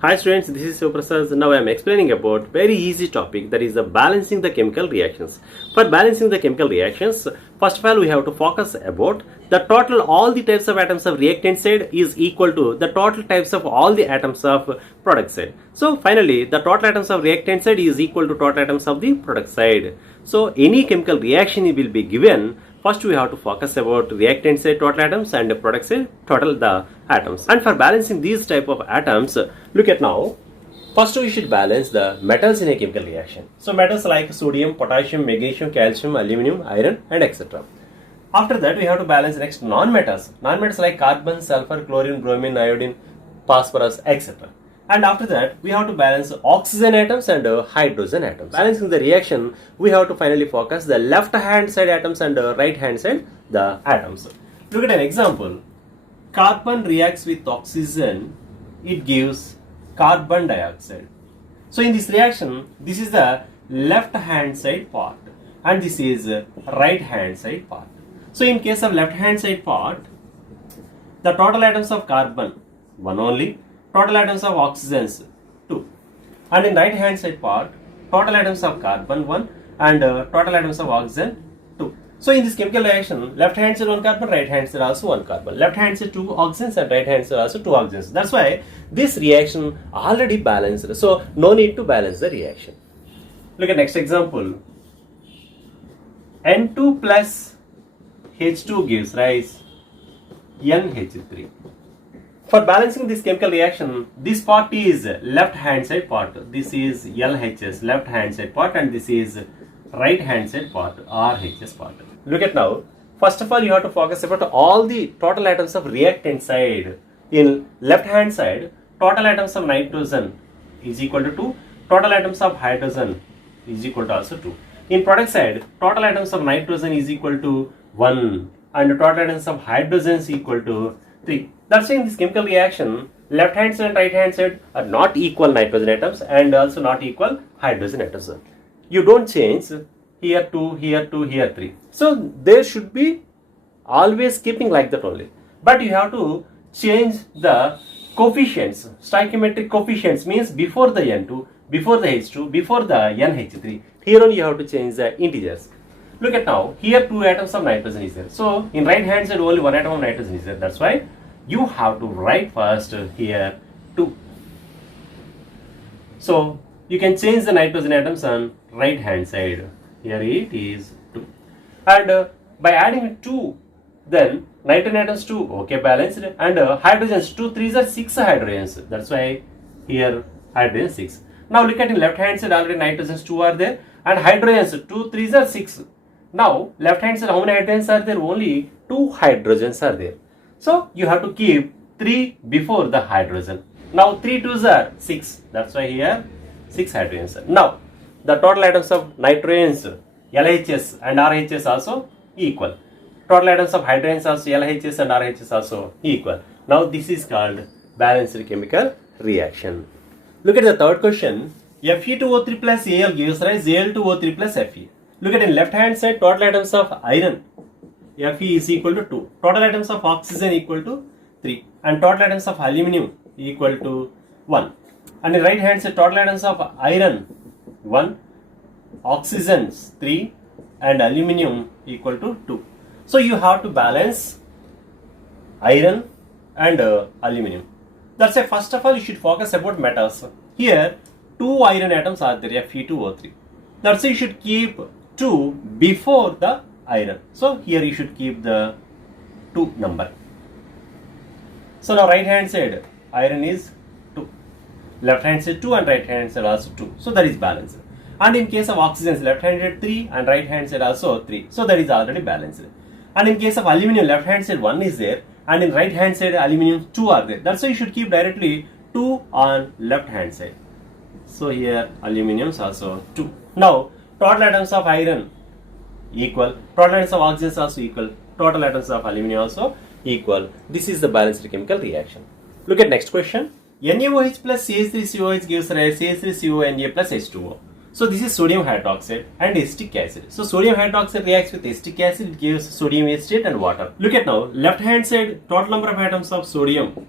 Hi students, this is Siva Prasad. Now I am explaining about very easy topic, that is the balancing the chemical reactions. For balancing the chemical reactions, first of all we have to focus about the total all the types of atoms of reactant side is equal to the total types of all the atoms of product side. So finally the total atoms of reactant side is equal to total atoms of the product side. So any chemical reaction will be given. First we have to focus about reactant side total atoms and product side total the atoms. And for balancing these type of atoms, look at now. First we should balance the metals in a chemical reaction. So metals like sodium, potassium, magnesium, calcium, aluminum, iron and etc. After that we have to balance next non-metals. Non-metals like carbon, sulfur, chlorine, bromine, iodine, phosphorus, etc. And after that we have to balance oxygen atoms and hydrogen atoms. Balancing the reaction, we have to finally focus the left hand side atoms and right hand side the atoms. Look at an example. Carbon reacts with oxygen, it gives carbon dioxide. So in this reaction, this is the left hand side part and this is right hand side part. So in case of left hand side part, the total atoms of carbon 1 only, total atoms of oxygens 2, and in right hand side part, total atoms of carbon 1 and total atoms of oxygen 2. So in this chemical reaction, left hand side 1 carbon, right hand side also 1 carbon. Left hand side 2 oxygens and right hand side also 2 oxygens. That's why this reaction already balanced. So no need to balance the reaction. Look at next example. N2 plus H2 gives rise NH3. For balancing this chemical reaction, this part is left hand side part. This is LHS, left hand side part, and this is right hand side part, RHS part. Look at now. First of all, you have to focus about all the total atoms of reactant side. In left hand side, total atoms of nitrogen is equal to 2. Total atoms of hydrogen is equal to also 2. In product side, total atoms of nitrogen is equal to 1 and total atoms of hydrogen is equal to 3. That's why in this chemical reaction, left hand side and right hand side are not equal nitrogen atoms and also not equal hydrogen atoms. You don't change here 2, here 2, here 3. So there should be always keeping like that only. But you have to change the coefficients. Stoichiometric coefficients means before the N2, before the H2, before the NH3. Here only you have to change the integers. Look at now, here 2 atoms of nitrogen is there. So in right hand side only 1 atom of nitrogen is there. That's why you have to write first here 2. So you can change the nitrogen atoms on right hand side. Here it is 2. And by adding 2, then nitrogen atoms 2, okay, balanced. And hydrogens 2 3s are 6 hydrogens. That's why here hydrogen 6. Now look at in left hand side, already nitrogens 2 are there and hydrogens 2 3s are 6. Now left hand side, how many hydrogens are there? Only 2 hydrogens are there. So you have to keep 3 before the hydrogen. Now 3 2s are 6. That's why here 6 hydrogens. Now the total atoms of nitrogens LHS and RHS also equal. Total atoms of hydrogens also LHS and RHS also equal. Now this is called balanced chemical reaction. Look at the third question. Fe2O3 plus Al gives rise Al2O3 plus Fe. Look at in left hand side, total atoms of iron Fe is equal to 2. Total atoms of oxygen equal to 3. And total atoms of aluminum equal to 1. And in right hand side, total atoms of iron 1, oxygen 3 and aluminum equal to 2. So you have to balance iron and aluminum. That's why first of all you should focus about metals. Here 2 iron atoms are there, Fe2O3. That's why you should keep 2 before the iron. So here you should keep the 2 number. So now right hand side iron is 2. Left hand side 2 and right hand side also 2. So that is balanced. And in case of oxygen, left hand side 3 and right hand side also 3. So that is already balanced. And in case of aluminum, left hand side 1 is there and in right hand side aluminum 2 are there. That's why you should keep directly 2 on left hand side. So here aluminum is also 2. Now total atoms of iron equal, total atoms of oxygen is also equal, total atoms of aluminum also equal. This is the balanced chemical reaction. Look at next question. NaOH plus CH3COH gives rise CH3CONa plus H2O. So this is sodium hydroxide and acetic acid. So sodium hydroxide reacts with acetic acid, it gives sodium acetate and water. Look at now, left hand side, total number of atoms of sodium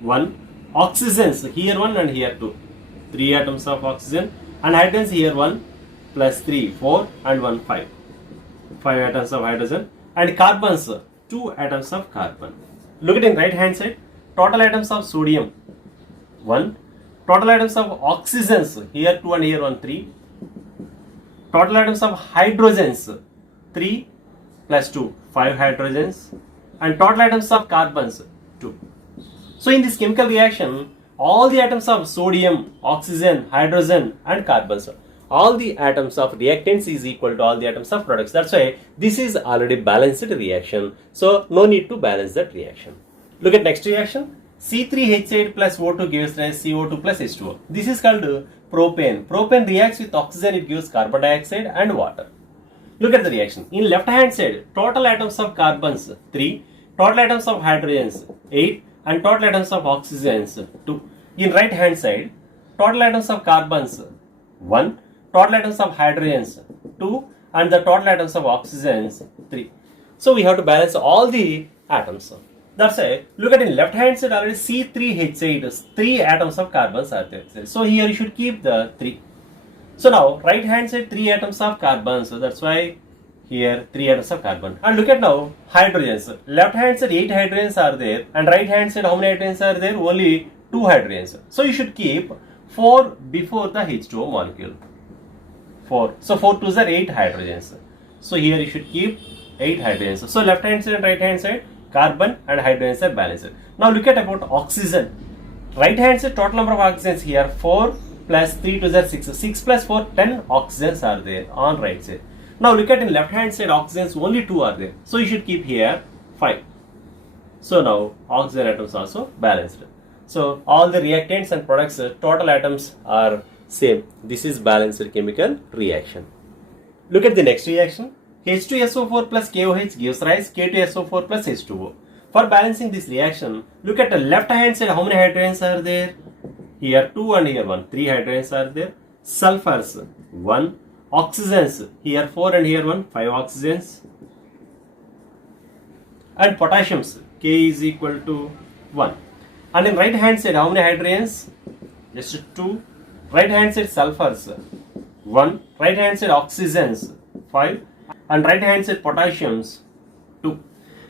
1, oxygens, here 1 and here 2. 3 atoms of oxygen, and hydrogens here 1 plus 3, 4 and 1, 5. 5 atoms of hydrogen, and carbons, 2 atoms of carbon. Look at in right hand side, total atoms of sodium 1, total atoms of oxygens, here 2 and here 1, 3. Total atoms of hydrogens, 3 plus 2, 5 hydrogens, and total atoms of carbons, 2. So in this chemical reaction, all the atoms of sodium, oxygen, hydrogen and carbons, all the atoms of reactants is equal to all the atoms of products. That's why this is already balanced reaction. So no need to balance that reaction. Look at next reaction. C3H8 plus O2 gives rise CO2 plus H2O. This is called propane. Propane reacts with oxygen, it gives carbon dioxide and water. Look at the reaction. In left hand side, total atoms of carbons 3, total atoms of hydrogens 8 and total atoms of oxygens 2. In right hand side, total atoms of carbons 1, total atoms of hydrogens 2 and the total atoms of oxygens 3. So we have to balance all the atoms. That's why look at in left hand side already C3H8, 3 atoms of carbons are there. So here you should keep the 3. So now right hand side 3 atoms of carbon, so that's why here 3 atoms of carbon. And look at now hydrogens. Left hand side 8 hydrogens are there and right hand side how many hydrogens are there? Only 2 hydrogens. So you should keep 4 before the H2O molecule. 4. So 4 2s are 8 hydrogens. So here you should keep 8 hydrogens. So left hand side and right hand side carbon and hydrogens are balanced. Now look at about oxygen. Right hand side total number of oxygens here 4 plus 3 2s are 6. 6 plus 4 10 oxygens are there on right side. Now look at in left hand side oxygens only 2 are there. So you should keep here 5. So now oxygen atoms also balanced. So all the reactants and products total atoms are same. This is balanced chemical reaction. Look at the next reaction. H2SO4 plus KOH gives rise K2SO4 plus H2O. For balancing this reaction, look at the left hand side how many hydrogens are there? Here 2 and here 1. 3 hydrogens are there. Sulfurs 1. Oxygens here 4 and here 1. 5 oxygens. And potassiums K is equal to 1. And in right hand side how many hydrogens? Just 2. Right hand side sulfurs 1. Right hand side oxygens 5. And right hand side potassiums 2.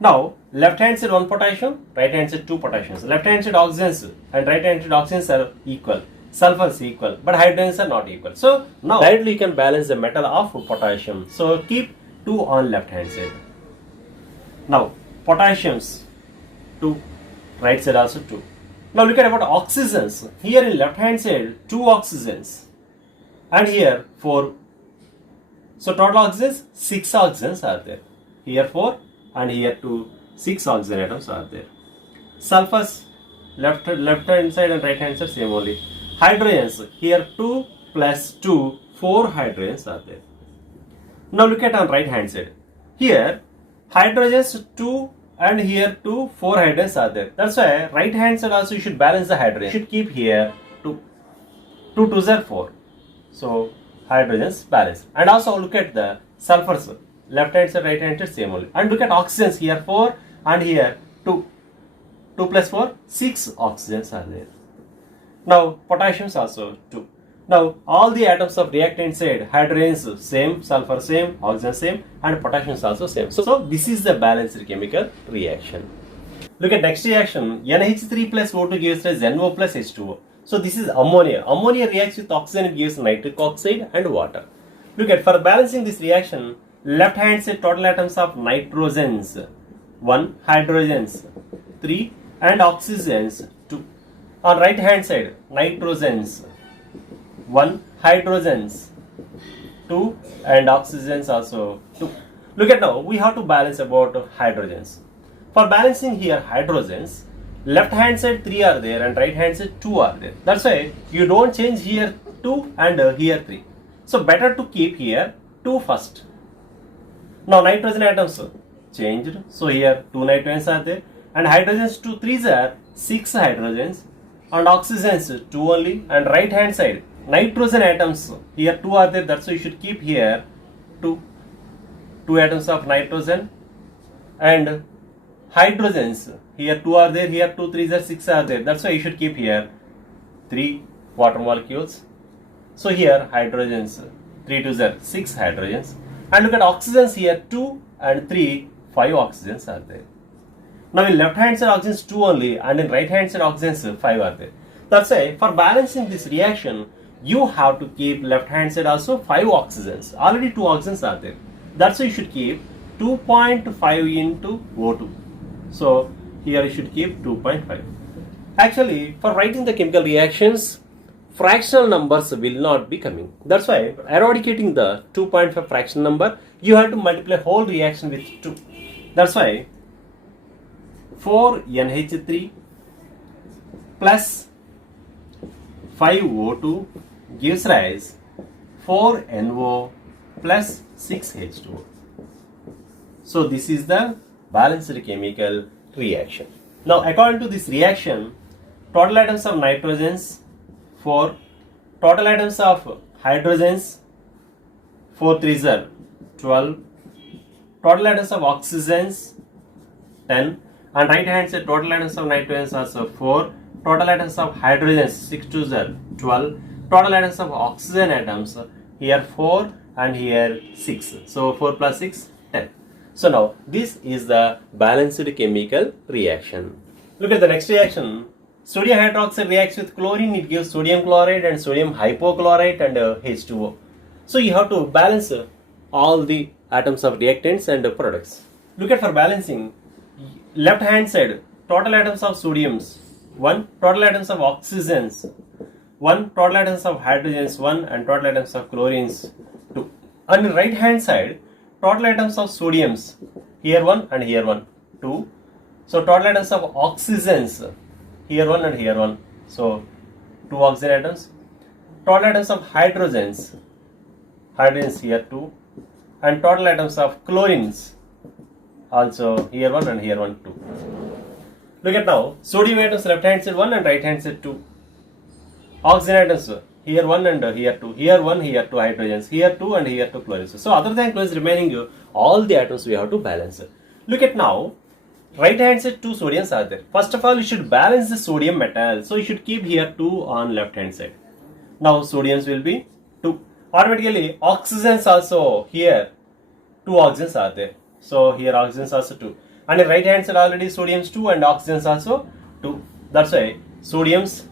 Now left hand side 1 potassium, right hand side 2 potassiums. Left hand side oxygens and right hand side oxygens are equal. Sulfurs equal, but hydrogens are not equal. So now directly you can balance the metal of potassium. So keep 2 on left hand side. Now potassiums 2, right side also 2. Now look at about oxygens. Here in left hand side 2 oxygens and here 4. So total oxygens 6 oxygens are there. Here 4 and here 2, 6 oxygen atoms are there. Sulfurs left hand side and right hand side same only. Hydrogens here 2 plus 2, 4 hydrogens are there. Now look at on right hand side. Here hydrogens 2 and here 2, 4 hydrogens are there. That's why right hand side also you should balance the hydrogen. You should keep here 2. 2 2s are 4. So hydrogens balance. And also look at the sulfurs. Left hand side, right hand side same only. And look at oxygens here 4 and here 2. 2 plus 4, 6 oxygens are there. Now potassiums also 2. Now all the atoms of reactant side, hydrogens same, sulfur same, oxygen same and potassiums also same. So this is the balanced chemical reaction. Look at next reaction. NH3 plus O2 gives rise NO plus H2O. So this is ammonia. Ammonia reacts with oxygen, it gives nitric oxide and water. Look at for balancing this reaction, left hand side total atoms of nitrogens 1, hydrogens 3 and oxygens 2. On right hand side nitrogens 1, hydrogens 2 and oxygens also 2. Look at now we have to balance about hydrogens. For balancing here hydrogens, left hand side 3 are there and right hand side 2 are there. That's why you don't change here 2 and here 3. So better to keep here 2 first. Now nitrogen atoms changed. So here 2 nitrogens are there and hydrogens 2 3s are 6 hydrogens and oxygens 2 only. And right hand side nitrogen atoms here 2 are there. That's why you should keep here 2 atoms of nitrogen and hydrogens here 2 are there, here 2 3s are 6 are there. That's why you should keep here 3 water molecules. So here hydrogens, 3 2s are 6 hydrogens. And look at oxygens here, 2 and 3, 5 oxygens are there. Now in left hand side oxygens 2 only, and in right hand side oxygens 5 are there. That's why for balancing this reaction, you have to keep left hand side also 5 oxygens. Already 2 oxygens are there. That's why you should keep 2.5 into O2. So here you should keep 2.5. Actually, for writing the chemical reactions, fractional numbers will not be coming. That's why eradicating the 2.5 fractional number, you have to multiply whole reaction with 2. That's why 4NH3 plus 5O2 gives rise 4NO plus 6H2O. So this is the balanced chemical reaction. Now according to this reaction, total atoms of nitrogens 4, total atoms of hydrogens 4 3s are 12, total atoms of oxygens 10, and right hand side total atoms of nitrogens also 4, total atoms of hydrogens 6 2s are 12, total atoms of oxygen atoms here 4 and here 6. So 4 plus 6, 10. So now this is the balanced chemical reaction. Look at the next reaction. Sodium hydroxide reacts with chlorine, it gives sodium chloride and sodium hypochlorite and H2O. So you have to balance all the atoms of reactants and products. Look at for balancing, left hand side total atoms of sodiums 1, total atoms of oxygens 1, total atoms of hydrogens 1, and total atoms of chlorines 2. On the right hand side, total atoms of sodiums here 1 and here 1, 2. So total atoms of oxygens here 1 and here 1, so 2 oxygen atoms. Total atoms of hydrogens here 2, and total atoms of chlorines also here 1 and here 1, 2. Look at now, sodium atoms left hand side 1 and right hand side 2. Oxygen atoms here 1 and here 2, here 1, here 2 hydrogens, here 2 and here 2 chlorines. So other than chlorines remaining, all the atoms we have to balance. Look at now, right hand side 2 sodiums are there. First of all, you should balance the sodium metal. So you should keep here 2 on left hand side. Now sodiums will be 2. Automatically oxygens also here 2 oxygens are there. So here oxygens also 2. And in right hand side already sodiums 2 and oxygens also 2. That's why sodiums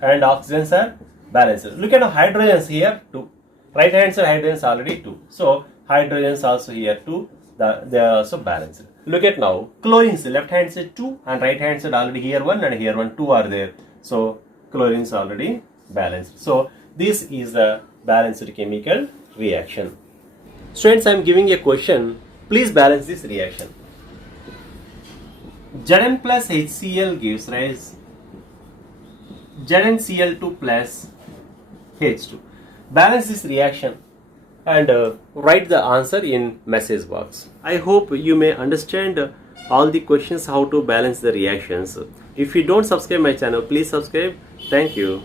and oxygens are balanced. Look at hydrogens here 2. Right hand side hydrogens already 2. So hydrogens also here 2. They are also balanced. Look at now, chlorines left hand side 2 and right hand side already here 1 and here 1, 2 are there. So chlorines already balanced. So this is the balanced chemical reaction. Students, I am giving a question. Please balance this reaction. Zn plus HCl gives rise ZnCl2 plus H2. Balance this reaction and write the answer in message box. I hope you may understand all the questions how to balance the reactions. If you don't subscribe my channel, please subscribe. Thank you.